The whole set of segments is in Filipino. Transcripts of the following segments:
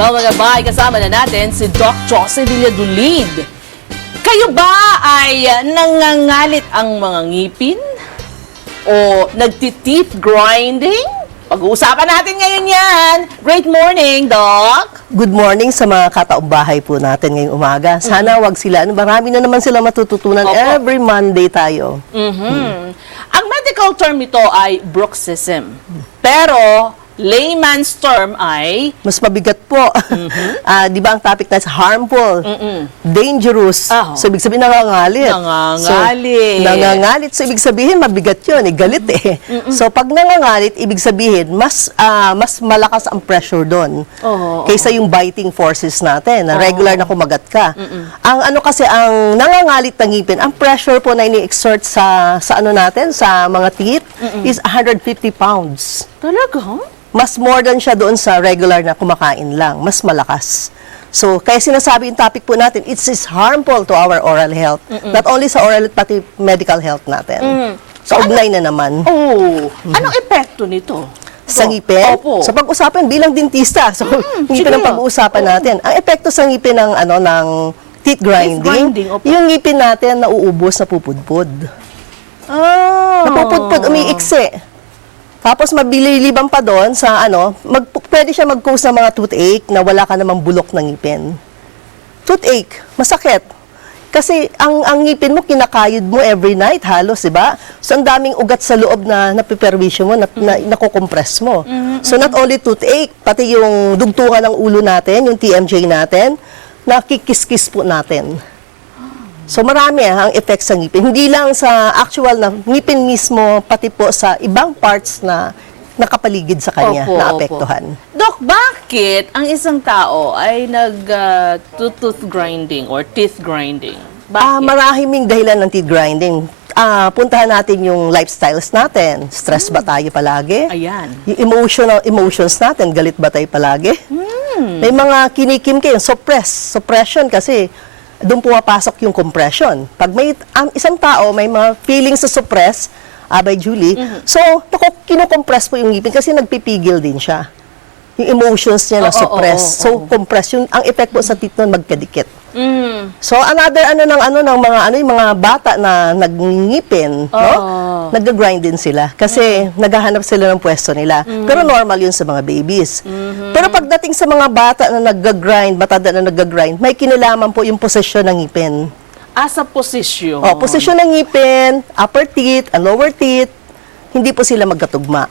Well, mga bay, kasama na natin si Doc Jose Villadolid. Kayo ba ay nangangalit ang mga ngipin? O nagti-teeth grinding? Pag-uusapan natin ngayon yan. Great morning, Doc. Good morning sa mga kataong bahay po natin ngayong umaga. Sana wag sila, marami na naman sila matututunan. Opo. Every Monday tayo. Ang medical term nito ay bruxism. Pero layman's term ay Mas mabigat po. Di ba ang topic na is harmful, dangerous. Ah. So, ibig sabihin nangangalit. Nangangalit. So, nangangalit. So, ibig sabihin mabigat yun. Galit eh. So, pag nangangalit, ibig sabihin mas malakas ang pressure doon. Oo, Kaysa yung biting forces natin, na regular na kumagat ka. Ang ano kasi, ang nangangalit na ngipin, ang pressure po na ini-exert sa ano natin, sa mga teeth, is 150 pounds. talaga? Mas more than siya doon sa regular na kumakain lang. Mas malakas. So, kaya sinasabi yung topic po natin, it is harmful to our oral health. Not only sa oral, pati medical health natin. So, ugnay na naman. Oh, anong epekto nito? Sa ngipin. Opo. Sa pag-usapan bilang dentista. So, ngipin sige. ang pag-uusapan natin. Ang epekto sa ngipin ng ng teeth grinding, grinding, opo. yung ngipin natin nauubos, napupudpud. Oh. Napupudpud, umiiksi. Tapos mabililibang pa doon sa pwede siya mag-cause ng mga toothache na wala ka namang bulok ng ngipin. Toothache, masakit. Kasi ang ngipin mo, kinakayod mo every night halos, di ba? So, ang daming ugat sa loob na napiperwisyo mo, na nakukompress mo. So, not only toothache, pati yung dugtungan ng ulo natin, yung TMJ natin, nakikis-kis po natin. So, marami ang effect sa ngipin. Hindi lang sa actual na ngipin mismo, pati po sa ibang parts na nakapaligid sa kanya Opo, na opo. apektuhan. Doc, bakit ang isang tao ay nag-tooth grinding or teeth grinding? Bakit? Maraming dahilan ng teeth grinding. Puntahan natin yung lifestyles natin. Stress ba tayo palagi? Ayan. Yung emotions natin, galit ba tayo palagi? May mga kinikimkim, suppression kasi doon pumapasok yung compression. Pag may isang tao may mga feelings sa suppress, by Julie, so kinocompress po yung ngipin kasi nagpipigil din siya. Yung emotions niya na suppress. So compress yung ang effect po sa teeth nun magkadikit. So another yung mga bata na nagngipin, no? Nag-grind din sila kasi naghahanap sila ng pwesto nila. Pero normal yun sa mga babies. Pero pagdating sa mga bata na nag-grind, matanda na nag-grind, may kinalaman po yung posisyon ng ngipin. Asa posisyon? Posisyon ng ngipin, upper teeth, and lower teeth, hindi po sila magkatugma.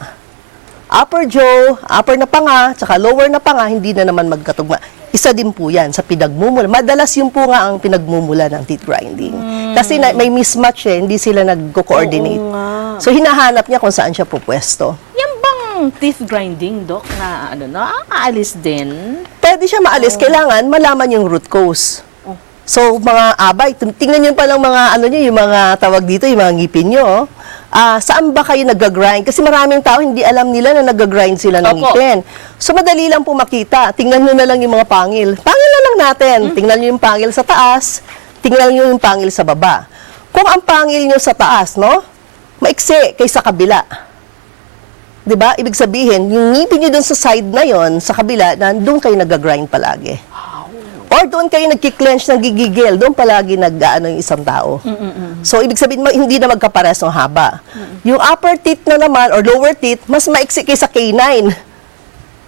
Upper jaw, upper na panga, tsaka lower na panga, hindi na naman magkatugma. Isa din po yan sa pinagmumula. Madalas yun po nga ang pinagmumula ng teeth grinding. Kasi may mismatch hindi sila nag-coordinate. Oo nga. So, hinahanap niya kung saan siya pupwesto. Yan bang teeth grinding, Doc, na aalis din? Pwede siya maalis, kailangan malaman yung root cause. So, mga abay, tingnan nyo pa lang mga, yung mga tawag dito, yung mga ngipin nyo. Saan ba kayo nag-grind? Kasi maraming tao hindi alam nila na nag-grind sila ng ngipin. So, madali lang po makita. Tingnan nyo na lang yung mga pangil. Pangil na lang natin. Tingnan nyo yung pangil sa taas, tingnan nyo yung pangil sa baba. Kung ang pangil nyo sa taas, maiksi kaysa kabila. 'Di ba? Ibig sabihin, yung ngipin nyo dun sa side na yon, sa kabila, doon kayo nag-grind palagi. Or doon kayo nagki-clench ng gigigil, doon palagi yung isang tao. So, ibig sabihin, hindi na magkapares ng haba. Yung upper teeth na naman, or lower teeth, mas maiksi kaysa canine.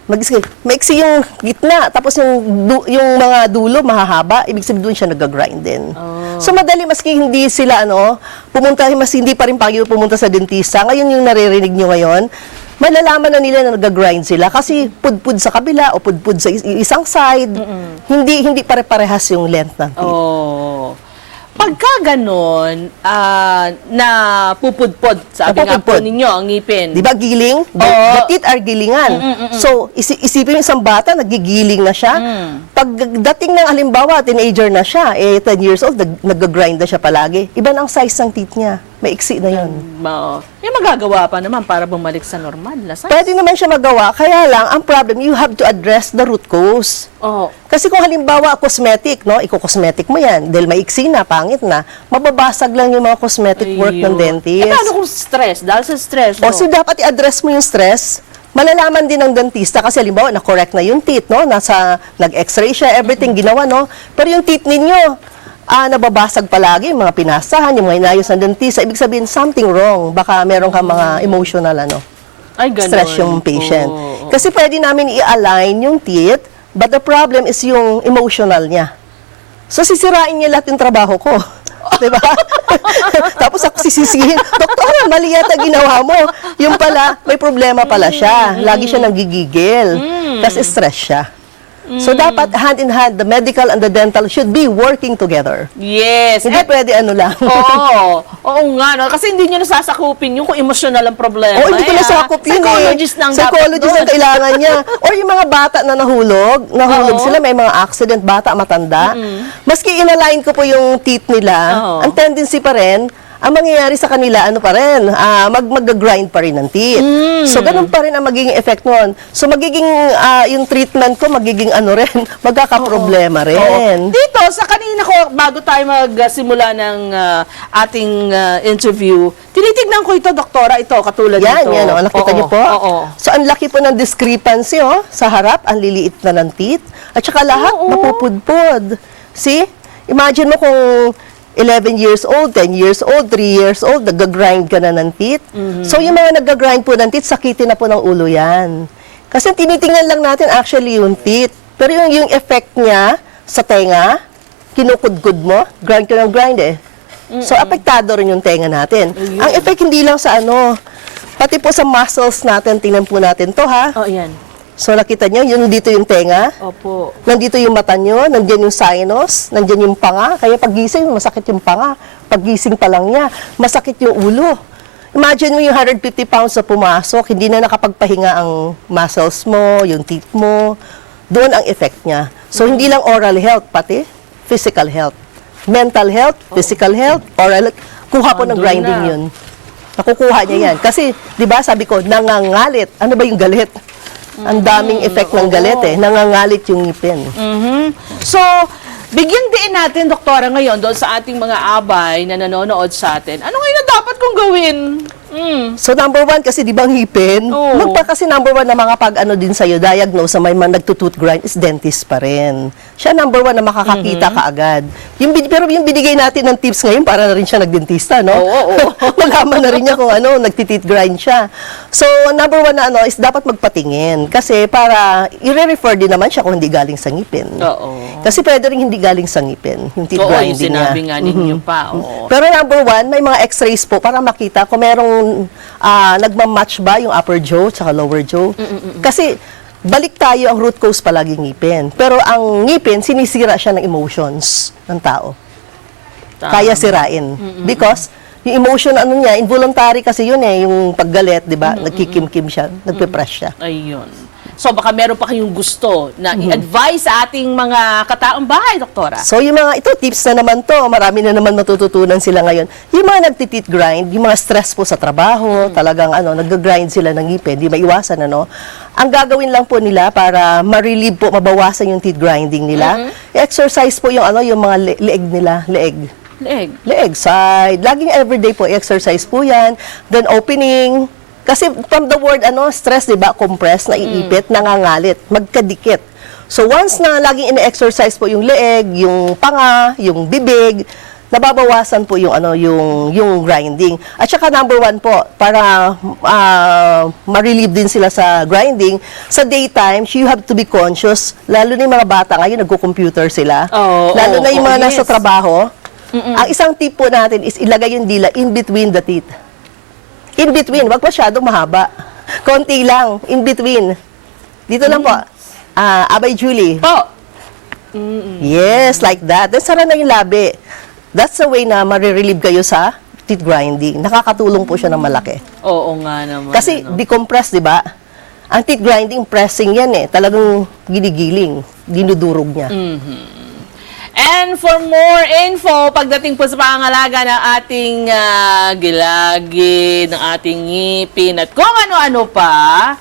Maiksi yung gitna, tapos yung mga dulo, mahahaba, ibig sabihin doon siya nag-grind din. So, madali, maski hindi sila, mas hindi pa rin pumunta sa dentista. Ngayon yung naririnig nyo ngayon, malalaman na nila na nag-grind sila kasi pudpud sa kabila o pudpud sa isang side, hindi pare-parehas yung length ng teeth. Pagka ganon, na pupudpod, sabi nga po ninyo, ang ngipin. Di ba giling? The teeth are gilingan. So, isipin yung isang bata, nagigiling na siya. Pagdating ng halimbawa, teenager na siya, 10 years old, nag-grind na siya palagi. Iba na ang size ng teeth niya. Maiksi na yun. May magagawa pa naman para bumalik sa normal na size. Pwede naman siya magawa, kaya lang, ang problem, you have to address the root cause. Kasi kung halimbawa, cosmetic, iko-cosmetic mo yan, dahil maiksi na, pangit na, mababasag lang yung mga cosmetic work ng dentist. Paano kung stress? Dahil sa stress, So dapat i-address mo yung stress, malalaman din ng dentista kasi halimbawa na-correct na yung teeth, no? Nag-x-ray siya, everything ginawa, no? Pero yung teeth ninyo, nababasag palagi, yung mga pinasahan, yung mga inayos ng dentista, ibig sabihin something wrong. Baka meron ka mga emotional, Ay, ganun. stress yung patient. Oo. Kasi pwede namin i-align yung teeth, but the problem is yung emotional niya. So, sisirain niya lahat yung trabaho ko. Diba? Tapos ako sisisihin, Doktora, mali yata ginawa mo. Yung pala, may problema pala siya. Lagi siya nanggigigil. Tapos stress siya. So, dapat hand in hand, the medical and the dental should be working together. Yes. Hindi pwede lang. Oo nga, no? Kasi hindi nyo nasasakupin yung kung emotional ang problema. Oo, hindi ko nasakop yun Psychologist lang Psychologist ang dapat kailangan niya. Or yung mga bata na nahulog sila, may mga accident, bata, matanda. Maski inalign ko po yung teeth nila, ang tendency pa rin, ang mangyayari sa kanila, ano pa rin, mag-grind pa rin ng teeth. So, ganun pa rin ang magiging effect nun. So, magiging, yung treatment ko, magiging rin, magkakaproblema rin. Dito, sa kanina ko, bago tayo magsimula ng ating interview, tinitignan ko ito, Doktora, ito, katulad Yan, nito. yan, nakita niyo po? So, ang laki po ng discrepancy, sa harap, ang liliit na ng teeth, at saka lahat, napupudpud. See? Imagine mo kung 11 years old, 10 years old, 3 years old, nag-grind ka na ng teeth. So, yung mga nag-grind po ng teeth, sakitin na po ng ulo yan. Kasi tinitingnan lang natin actually yung teeth. Pero yung effect niya sa tenga, kinukudkud mo, grind ka ng grind So, apektado rin yung tenga natin. Ang effect hindi lang sa pati po sa muscles natin, tingnan po natin to ha. Yan. So, nakita nyo, yun dito yung tenga. Opo. Nandito yung mata nyo, nandiyan yung sinus, nandiyan yung panga. Kaya paggising, masakit yung panga. Paggising pa lang niya, masakit yung ulo. Imagine mo yung 150 pounds na pumasok, hindi na nakapagpahinga ang muscles mo, yung teeth mo. Doon ang effect niya. So, hindi lang oral health, pati physical health. Mental health, physical health, oral health. Kuha po ng Andun grinding na. yun. Nakukuha niya yan. Kasi, di ba, sabi ko, nangangalit. Ano ba yung galit? Ang daming effect ng galit nangangalit yung ngipin. So, bigyan din natin, Doktora, ngayon doon sa ating mga abay na nanonood sa atin. Ano ngayon ang dapat kong gawin? So, number one, kasi di ba ang ngipin? Kasi number one na mga pag-ano din sa'yo, diagnose na may mga nagtutooth grind is dentist pa rin. Siya number one na makakakita ka agad. Pero yung binigay natin ng tips ngayon, para na rin siya nagdentista, no? Oo. Malaman na rin niya kung nagtiteeth grind siya. So, number one na is dapat magpatingin. Kasi para, i-refer din naman siya kung hindi galing sa ngipin. Oo. Kasi pwede rin hindi galing sa ngipin, yung teeth Oo, yung grinding niya. sinabi nga ninyo pa. Oo. Pero number one, may mga x-rays po para makita kung merong nagmamatch ba yung upper jaw at lower jaw. Kasi balik tayo, ang root cause palagi ngipin. Pero ang ngipin, sinisira siya ng emotions ng tao. Kaya sirain. Because yung emotion, niya, involuntary kasi yun yung paggalit, di ba? Nagkikim-kim siya, nagpe-press siya. Ayun. So, baka meron pa kayong gusto na i-advise sa ating mga kataong bahay, Doktora. So, yung mga, ito, tips na naman to, marami na naman matututunan sila ngayon. Yung mga nagtiteeth grind, yung mga stress po sa trabaho, talagang, nag-grind sila ng ngipin, di maiwasan, Ang gagawin lang po nila para ma-relieve po, mabawasan yung teeth grinding nila, exercise po yung, yung mga leeg nila, leeg side. Laging everyday po, exercise po yan. Then, opening. Kasi from the word, stress, di ba, compress, naiipit, nangangalit, magkadikit. So, once na laging ine-exercise po yung leeg, yung panga, yung bibig, nababawasan po yung, yung grinding. At saka number one po, para ma-relieve din sila sa grinding, sa daytime, you have to be conscious, lalo na yung mga bata ngayon, nagko-computer sila. Lalo na yung mga nasa trabaho. Ang isang tip po natin is ilagay yung dila in between the teeth. In between, wag masyadong mahaba. Konti lang, in between. Dito lang po. Abay Julie. Yes, like that. Then sara na yung labi. That's the way na marirelieve kayo sa teeth grinding. Nakakatulong po siya ng malaki. Oo nga naman. Kasi decompress, di ba? Ang teeth grinding, pressing yan Talagang ginigiling. Dinudurog niya. And for more info, pagdating po sa pangangalaga ng ating gilagid, ng ating ngipin, at kung ano-ano pa,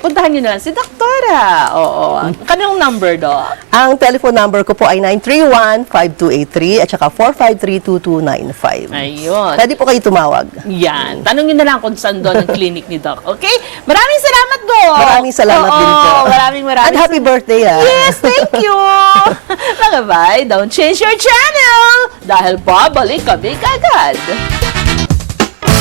puntahan nyo na lang si Doktora. Oo. Kanong number, Doc? Ang telephone number ko po ay 931-5283 at saka 453-2295. Ayun. Pwede po kayo tumawag. Yan. Tanong nyo na lang kung saan doon ang clinic ni Doc. Okay? Maraming salamat, Doc. Maraming salamat din po. Maraming At happy birthday, ah. Yes, thank you. Mga bay, don't change your channel. Dahil babalik kami kagad.